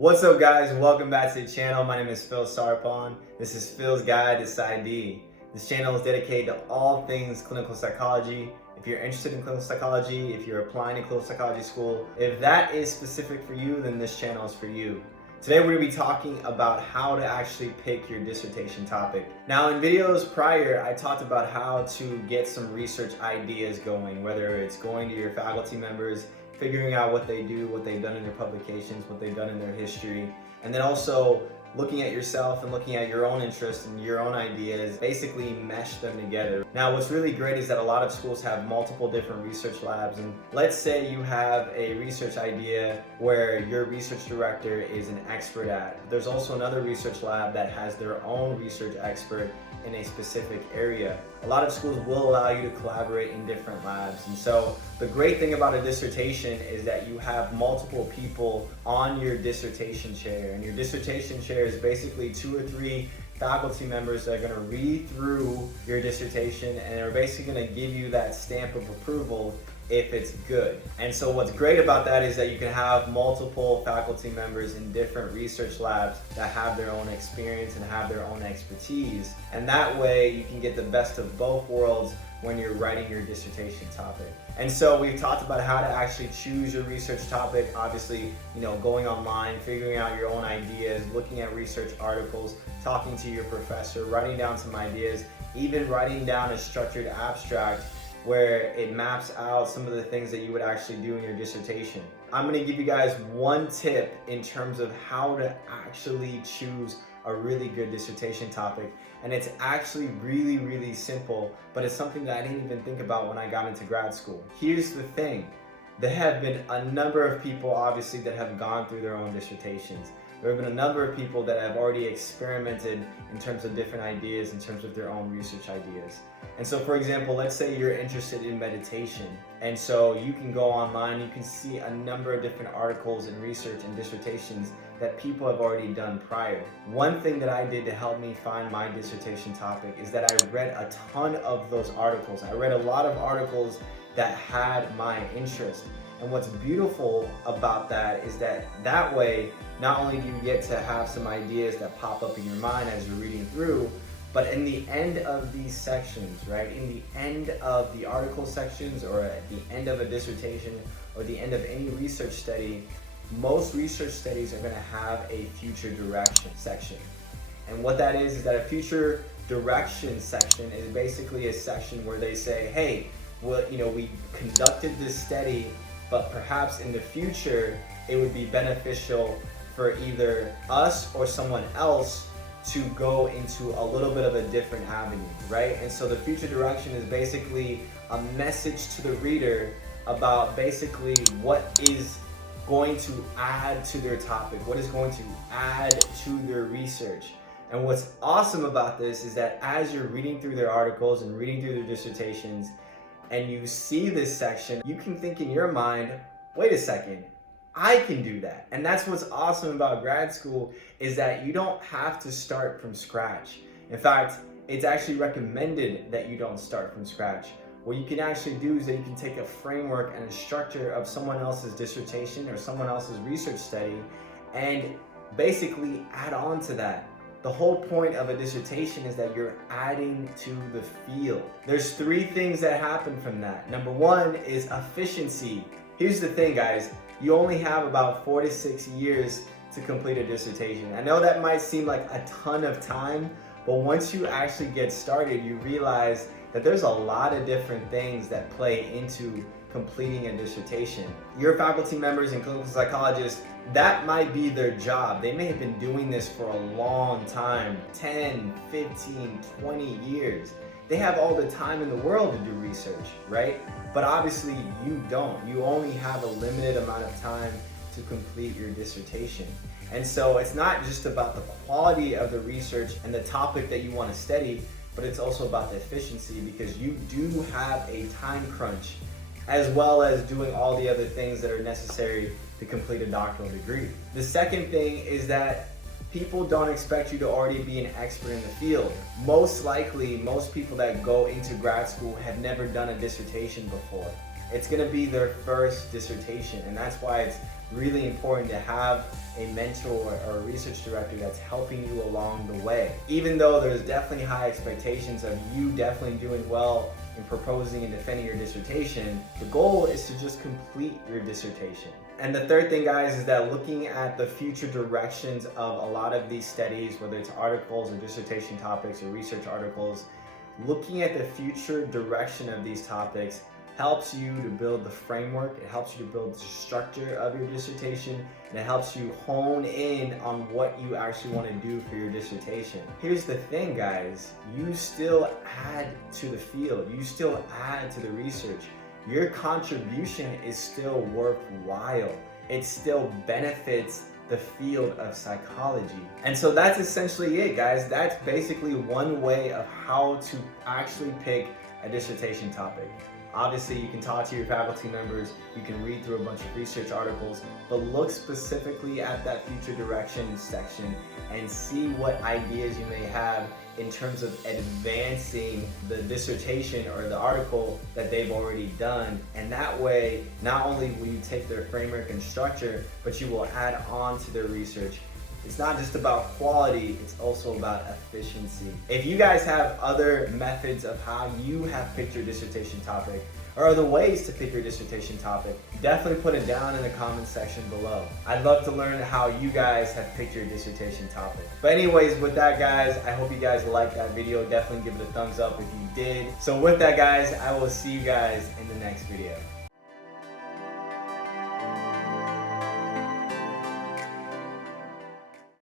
What's up, guys? Welcome back to the channel. My name is Phil Sarpon. This is Phil's Guide to PsyD. This channel is dedicated to all things clinical psychology. If you're interested in clinical psychology, if you're applying to clinical psychology school, if that is specific for you, then this channel is for you. Today we're going to be talking about how to actually pick your dissertation topic. Now, in videos prior, I talked about how to get some research ideas going, whether it's going to your faculty members, figuring out what they do, what they've done in their publications, what they've done in their history, and then also looking at yourself and looking at your own interests and your own ideas, basically mesh them together. Now, what's really great is that a lot of schools have multiple different research labs, and let's say you have a research idea where your research director is an expert at. There's also another research lab that has their own research expert in a specific area. A lot of schools will allow you to collaborate in different labs. And so the great thing about a dissertation is that you have multiple people on your dissertation chair. And your dissertation chair is basically 2 or 3 faculty members that are going to read through your dissertation and are basically going to give you that stamp of approval if it's good. And so what's great about that is that you can have multiple faculty members in different research labs that have their own experience and have their own expertise. And that way you can get the best of both worlds when you're writing your dissertation topic. And so we've talked about how to actually choose your research topic. Obviously, going online, figuring out your own ideas, looking at research articles, talking to your professor, writing down some ideas, even writing down a structured abstract where it maps out some of the things that you would actually do in your dissertation. I'm going to give you guys one tip in terms of how to actually choose a really good dissertation topic. And it's actually really, really simple, but it's something that I didn't even think about when I got into grad school. Here's the thing. There have been a number of people, obviously, that have gone through their own dissertations. There have been a number of people that have already experimented in terms of different ideas, in terms of their own research ideas. And so, for example, let's say you're interested in meditation. And so you can go online, you can see a number of different articles and research and dissertations that people have already done prior. One thing that I did to help me find my dissertation topic is that I read a ton of those articles. I read a lot of articles that had my interest. And what's beautiful about that is that way, not only do you get to have some ideas that pop up in your mind as you're reading through, but in the end of these sections, right? In the end of the article sections, or at the end of a dissertation, or the end of any research study, most research studies are going to have a future direction section. And what that is that a future direction section is basically a section where they say, hey, well, we conducted this study, but perhaps in the future, it would be beneficial for either us or someone else to go into a little bit of a different avenue, right? And so the future direction is basically a message to the reader about basically what is going to add to their topic, what is going to add to their research. And what's awesome about this is that as you're reading through their articles and reading through their dissertations, and you see this section, you can think in your mind, wait a second, I can do that. And that's what's awesome about grad school, is that you don't have to start from scratch. In fact, it's actually recommended that you don't start from scratch. What you can actually do is that you can take a framework and a structure of someone else's dissertation or someone else's research study and basically add on to that. The whole point of a dissertation is that you're adding to the field. There's 3 things that happen from that. Number 1 is efficiency. Here's the thing, guys. You only have about 4 to 6 years to complete a dissertation. I know that might seem like a ton of time, but once you actually get started, you realize that there's a lot of different things that play into completing a dissertation. Your faculty members and clinical psychologists, that might be their job. They may have been doing this for a long time, 10, 15, 20 years. They have all the time in the world to do research, right? But obviously you don't. You only have a limited amount of time to complete your dissertation. And so it's not just about the quality of the research and the topic that you want to study, but it's also about the efficiency, because you do have a time crunch, as well as doing all the other things that are necessary to complete a doctoral degree. The second thing is that people don't expect you to already be an expert in the field. Most likely, most people that go into grad school have never done a dissertation before. it's going to be their first dissertation, and that's why it's really important to have a mentor or a research director that's helping you along the way. Even though there's definitely high expectations of you definitely doing well in proposing and defending your dissertation, the goal is to just complete your dissertation. And the third thing, guys, is that looking at the future directions of a lot of these studies, whether it's articles or dissertation topics or research articles, looking at the future direction of these topics helps you to build the framework, it helps you to build the structure of your dissertation, and it helps you hone in on what you actually want to do for your dissertation. Here's the thing, guys, you still add to the field, you still add to the research. Your contribution is still worthwhile. It still benefits the field of psychology. And so that's essentially it, guys. That's basically one way of how to actually pick a dissertation topic. Obviously, you can talk to your faculty members, you can read through a bunch of research articles, but look specifically at that future direction section and see what ideas you may have in terms of advancing the dissertation or the article that they've already done. And that way, not only will you take their framework and structure, but you will add on to their research. It's not just about quality, it's also about efficiency. If you guys have other methods of how you have picked your dissertation topic, or other ways to pick your dissertation topic, definitely put it down in the comments section below. I'd love to learn how you guys have picked your dissertation topic. But anyways, with that, guys, I hope you guys liked that video. Definitely give it a thumbs up if you did. So with that, guys, I will see you guys in the next video.